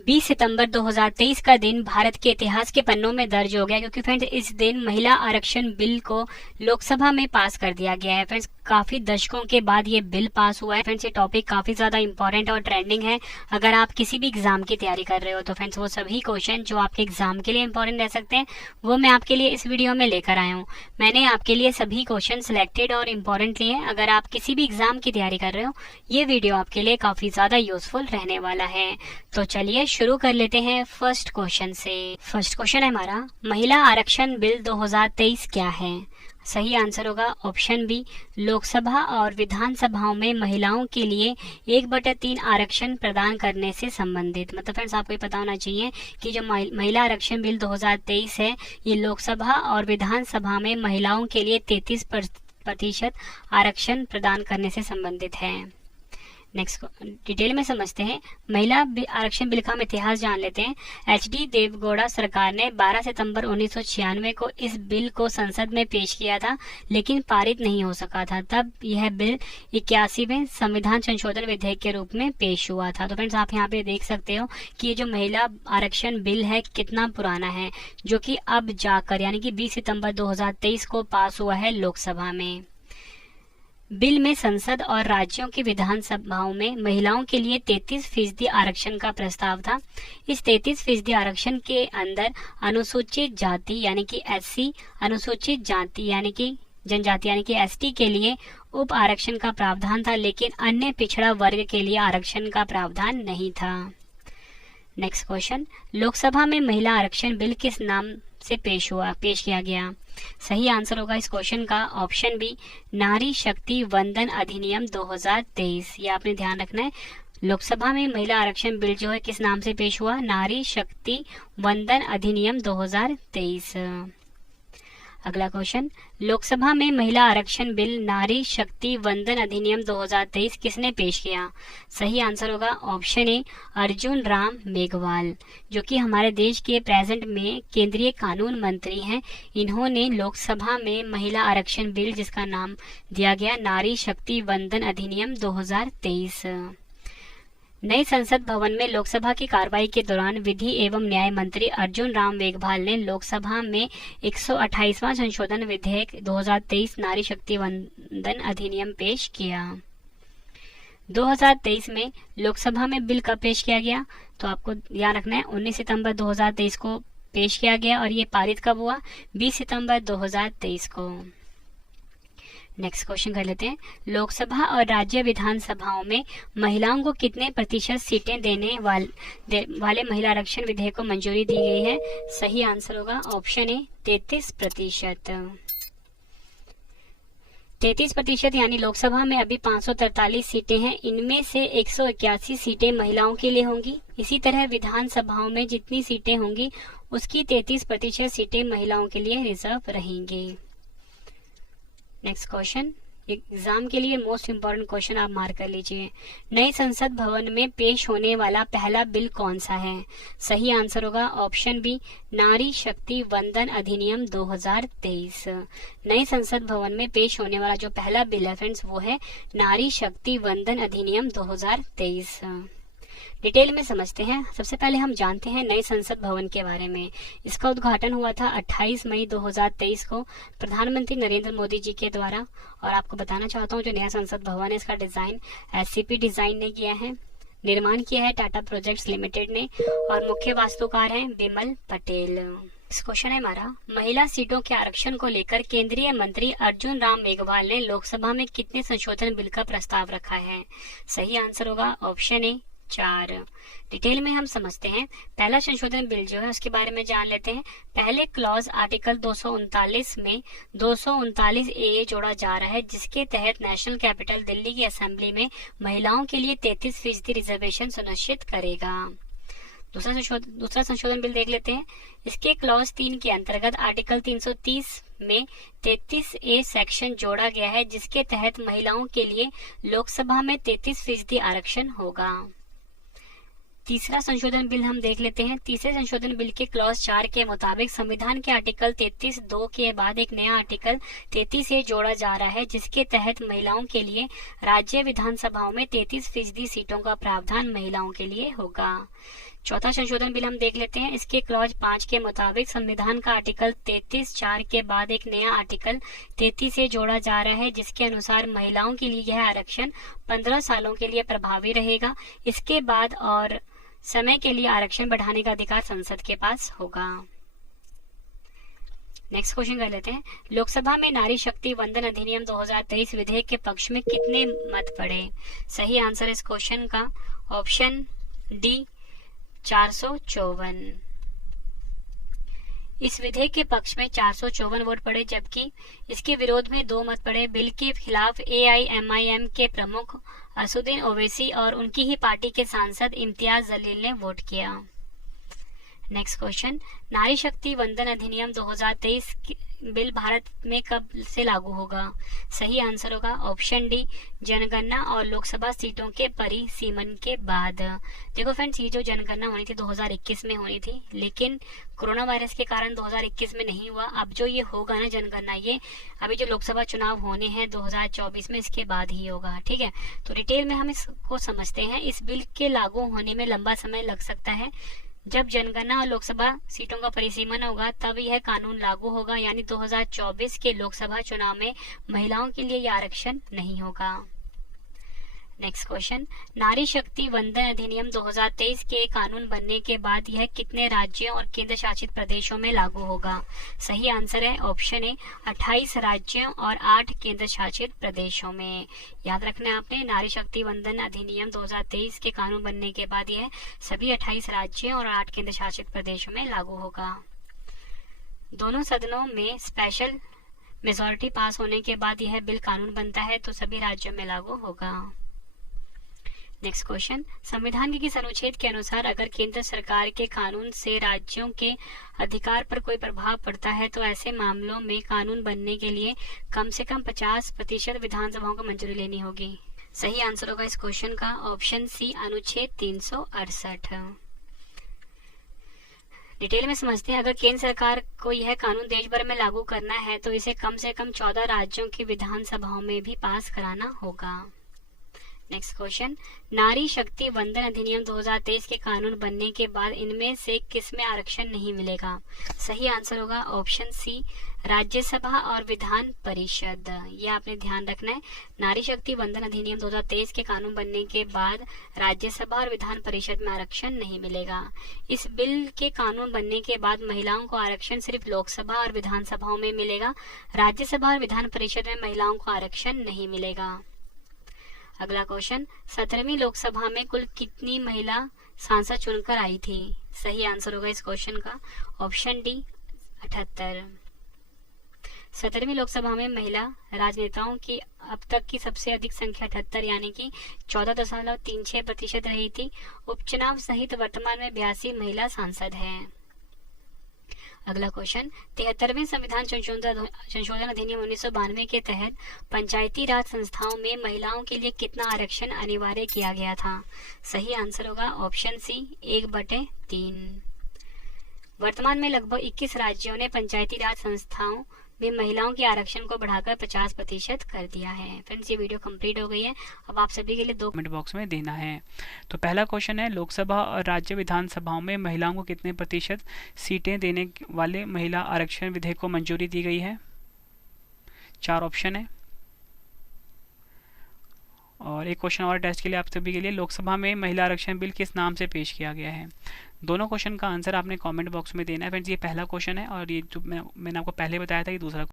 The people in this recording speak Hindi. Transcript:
20 सितंबर 2023 का दिन भारत के इतिहास के पन्नों में दर्ज हो गया, क्योंकि फ्रेंड्स इस दिन महिला आरक्षण बिल को लोकसभा में पास कर दिया गया है। फ्रेंड्स काफी दशकों के बाद ये बिल पास हुआ है। फ्रेंड्स ये टॉपिक काफी ज्यादा इंपॉर्टेंट और ट्रेंडिंग है। अगर आप किसी भी एग्जाम की तैयारी कर रहे हो तो फ्रेंड्स वो सभी क्वेश्चन जो आपके एग्जाम के लिए इंपॉर्टेंट रह सकते हैं वो मैं आपके लिए इस वीडियो में लेकर आया हूँ। मैंने आपके लिए सभी क्वेश्चन सिलेक्टेड और इम्पोर्टेंट लिए हैं। अगर आप किसी भी एग्जाम की तैयारी कर रहे हो ये वीडियो आपके लिए काफी ज्यादा यूजफुल रहने वाला है। तो चलिए शुरू कर लेते हैं फर्स्ट क्वेश्चन से। फर्स्ट क्वेश्चन है हमारा, महिला आरक्षण बिल 2023 क्या है? सही आंसर होगा ऑप्शन बी, लोकसभा और विधानसभाओं में महिलाओं के लिए 1/3 आरक्षण प्रदान करने से संबंधित। मतलब फ्रेंड्स आपको ये पता होना चाहिए कि जो महिला आरक्षण बिल 2023 है ये लोकसभा और विधानसभा में महिलाओं के लिए 33% आरक्षण प्रदान करने से संबंधित है। नेक्स्ट डिटेल में समझते हैं। महिला आरक्षण बिल का हम इतिहास जान लेते हैं। HD देवगौड़ा सरकार ने 12 सितंबर 1996 को इस बिल को संसद में पेश किया था, लेकिन पारित नहीं हो सका था। तब यह बिल 81वें संविधान संशोधन विधेयक के रूप में पेश हुआ था। तो फ्रेंड्स आप यहाँ पे देख सकते हो कि ये जो महिला आरक्षण बिल है कितना पुराना है, जो कि अब जाकर यानी कि 20 सितंबर 2023 को पास हुआ है लोकसभा में। बिल में संसद और राज्यों की विधानसभाओं में महिलाओं के लिए 33% आरक्षण का प्रस्ताव था। इस 33% आरक्षण के अंदर अनुसूचित जाति यानी कि SC, अनुसूचित जाति यानी कि जनजाति यानी कि ST के लिए उप आरक्षण का प्रावधान था, लेकिन अन्य पिछड़ा वर्ग के लिए आरक्षण का प्रावधान नहीं था। नेक्स्ट क्वेश्चन, लोकसभा में महिला आरक्षण बिल किस नाम से पेश किया गया? सही आंसर होगा इस क्वेश्चन का ऑप्शन बी, नारी शक्ति वंदन अधिनियम 2023। ये आपने ध्यान रखना है। लोकसभा में महिला आरक्षण बिल जो है किस नाम से पेश हुआ? नारी शक्ति वंदन अधिनियम 2023। अगला क्वेश्चन, लोकसभा में महिला आरक्षण बिल नारी शक्ति वंदन अधिनियम 2023 किसने पेश किया? सही आंसर होगा ऑप्शन ए, अर्जुन राम मेघवाल, जो कि हमारे देश के प्रेजेंट में केंद्रीय कानून मंत्री हैं। इन्होंने लोकसभा में महिला आरक्षण बिल जिसका नाम दिया गया नारी शक्ति वंदन अधिनियम 2023। नए संसद भवन में लोकसभा की कार्रवाई के दौरान विधि एवं न्याय मंत्री अर्जुन राम मेघवाल ने लोकसभा में 128वां संशोधन विधेयक 2023 नारी शक्ति वंदन अधिनियम पेश किया। 2023 में लोकसभा में बिल कब पेश किया गया? तो आपको ध्यान रखना है 19 सितंबर 2023 को पेश किया गया और ये पारित कब हुआ? 20 सितंबर 2023 को। नेक्स्ट क्वेश्चन कर लेते हैं। लोकसभा और राज्य विधानसभाओं में महिलाओं को कितने प्रतिशत सीटें देने वाले महिला आरक्षण विधेयक को मंजूरी दी गई है? सही आंसर होगा ऑप्शन ए, 33%। 33% यानी लोकसभा में अभी 543 सीटें हैं, इनमें से 181 सीटें महिलाओं के लिए होंगी। इसी तरह विधानसभाओं में जितनी सीटें होंगी उसकी 33% सीटें महिलाओं के लिए रिजर्व रहेंगी। नेक्स्ट क्वेश्चन, एग्जाम के लिए मोस्ट इम्पोर्टेंट क्वेश्चन आप मार्क कर लीजिए। नए संसद भवन में पेश होने वाला पहला बिल कौन सा है? सही आंसर होगा ऑप्शन बी, नारी शक्ति वंदन अधिनियम 2023। नए संसद भवन में पेश होने वाला जो पहला बिल है फ्रेंड्स वो है नारी शक्ति वंदन अधिनियम 2023। डिटेल में समझते हैं। सबसे पहले हम जानते हैं नए संसद भवन के बारे में। इसका उद्घाटन हुआ था 28 मई 2023 को प्रधानमंत्री नरेंद्र मोदी जी के द्वारा। और आपको बताना चाहता हूँ जो नया संसद भवन है इसका डिजाइन SCP डिजाइन ने किया है। निर्माण किया है टाटा प्रोजेक्ट्स लिमिटेड ने और मुख्य वास्तुकार हैं बिमल पटेल। इस क्वेश्चन है हमारा, महिला सीटों के आरक्षण को लेकर केंद्रीय मंत्री अर्जुन राम मेघवाल ने लोकसभा में कितने संशोधन बिल का प्रस्ताव रखा है? सही आंसर होगा ऑप्शन ए, 4। डिटेल में हम समझते हैं। पहला संशोधन बिल जो है उसके बारे में जान लेते हैं। पहले क्लॉज आर्टिकल 239 में 239A जोड़ा जा रहा है, जिसके तहत नेशनल कैपिटल दिल्ली की असेंबली में महिलाओं के लिए 33% रिजर्वेशन सुनिश्चित करेगा। दूसरा संशोधन बिल देख लेते हैं। इसके क्लॉज 3 के अंतर्गत आर्टिकल 330 में 33A सेक्शन जोड़ा गया है, जिसके तहत महिलाओं के लिए लोकसभा में 33% आरक्षण होगा। तीसरा संशोधन बिल हम देख लेते हैं। तीसरे संशोधन बिल के क्लॉज 4 के मुताबिक संविधान के आर्टिकल 33(2) के बाद एक नया आर्टिकल 33A जोड़ा जा रहा है, जिसके तहत महिलाओं के लिए राज्य विधानसभाओं में 33% सीटों का प्रावधान महिलाओं के लिए होगा। चौथा संशोधन बिल हम देख लेते हैं। इसके क्लॉज 5 के मुताबिक संविधान का आर्टिकल 33(4) के बाद एक नया आर्टिकल 33 से जोड़ा जा रहा है, जिसके अनुसार महिलाओं के लिए यह आरक्षण 15 सालों के लिए प्रभावी रहेगा। इसके बाद और समय के लिए आरक्षण बढ़ाने का अधिकार संसद के पास होगा। नेक्स्ट क्वेश्चन कर लेते हैं। लोकसभा में नारी शक्ति वंदन अधिनियम 2023 विधेयक के पक्ष में कितने मत पड़े? सही आंसर इस क्वेश्चन का ऑप्शन डी 454। इस विधेयक के पक्ष में 454 वोट पड़े, जबकि इसके विरोध में 2 मत पड़े। बिल के खिलाफ AIMIM के प्रमुख असुद्दीन ओवैसी और उनकी ही पार्टी के सांसद इम्तियाज जलील ने वोट किया। नेक्स्ट क्वेश्चन, नारी शक्ति वंदन अधिनियम 2023 बिल भारत में कब से लागू होगा? सही आंसर होगा ऑप्शन डी जनगणना और लोकसभा सीटों के परिसीमन के बाद। देखो फ्रेंड्स, ये जो जनगणना होनी थी 2021 में होनी थी, लेकिन कोरोना वायरस के कारण 2021 में नहीं हुआ। अब जो ये होगा ना जनगणना, ये अभी जो लोकसभा चुनाव होने हैं 2024 में, इसके बाद ही होगा। ठीक है, तो डिटेल में हम इसको समझते हैं। इस बिल के लागू होने में लंबा समय लग सकता है। जब जनगणना और लोकसभा सीटों का परिसीमन होगा तब यह कानून लागू होगा, यानी 2024 के लोकसभा चुनाव में महिलाओं के लिए यह आरक्षण नहीं होगा। नेक्स्ट क्वेश्चन, नारी शक्ति वंदन अधिनियम 2023 के कानून बनने के बाद यह कितने राज्यों और केंद्र शासित प्रदेशों में लागू होगा? सही आंसर है ऑप्शन ए 28 राज्यों और 8 केंद्र शासित प्रदेशों में। याद रखना है आपने, नारी शक्ति वंदन अधिनियम 2023 के कानून बनने के बाद यह सभी 28 राज्यों और 8 केंद्र शासित प्रदेशों में लागू होगा। दोनों सदनों में स्पेशल मेजॉरिटी पास होने के बाद यह बिल कानून बनता है, तो सभी राज्यों में लागू होगा। नेक्स्ट क्वेश्चन, संविधान के किस अनुच्छेद के अनुसार अगर केंद्र सरकार के कानून से राज्यों के अधिकार पर कोई प्रभाव पड़ता है तो ऐसे मामलों में कानून बनने के लिए कम से कम 50% विधानसभाओं को मंजूरी लेनी होगी? सही आंसर होगा इस क्वेश्चन का ऑप्शन सी अनुच्छेद 368। डिटेल में समझते हैं। अगर केंद्र सरकार को यह कानून देश भर में लागू करना है तो इसे कम से कम 14 राज्यों की विधानसभाओं में भी पास कराना होगा। नेक्स्ट क्वेश्चन, नारी शक्ति वंदन अधिनियम 2023 के कानून बनने के बाद इनमें से किस में आरक्षण नहीं मिलेगा? सही आंसर होगा ऑप्शन सी राज्यसभा और विधान परिषद। ये आपने ध्यान रखना है। नारी शक्ति वंदन अधिनियम 2023 के कानून बनने के बाद राज्यसभा और विधान परिषद में आरक्षण नहीं मिलेगा। इस बिल के कानून बनने के बाद महिलाओं को आरक्षण सिर्फ लोकसभा और विधानसभाओं में मिलेगा। राज्यसभा और विधान परिषद में महिलाओं को आरक्षण नहीं मिलेगा। अगला क्वेश्चन, 17वीं लोकसभा में कुल कितनी महिला सांसद चुनकर आई थी? सही आंसर होगा इस क्वेश्चन का ऑप्शन डी 78। 17वीं लोकसभा में महिला राजनेताओं की अब तक की सबसे अधिक संख्या 78 यानी कि 14.36% रही थी। उपचुनाव सहित वर्तमान में 82 महिला सांसद हैं। अगला क्वेश्चन, 73वें संविधान संशोधन अधिनियम 1992 के तहत पंचायती राज संस्थाओं में महिलाओं के लिए कितना आरक्षण अनिवार्य किया गया था? सही आंसर होगा ऑप्शन सी 1/3। वर्तमान में लगभग 21 राज्यों ने पंचायती राज संस्थाओं में महिलाओं के आरक्षण को बढ़ाकर 50% कर दिया है। फ्रेंड्स, ये वीडियो कंप्लीट हो गई है। अब आप सभी के लिए 2 कमेंट बॉक्स में देना है। तो पहला क्वेश्चन है, लोकसभा और राज्य विधानसभाओं में महिलाओं को कितने प्रतिशत सीटें देने वाले महिला आरक्षण विधेयक को मंजूरी दी गई है? 4 ऑप्शन है। और एक क्वेश्चन और टेस्ट के लिए आप सभी के लिए, लोकसभा में महिला आरक्षण बिल किस नाम से पेश किया गया है? दोनों क्वेश्चन का आंसर आपने कमेंट बॉक्स में देना है। फ्रेंड्स, ये पहला क्वेश्चन है और ये जो मैंने आपको पहले बताया था, ये दूसरा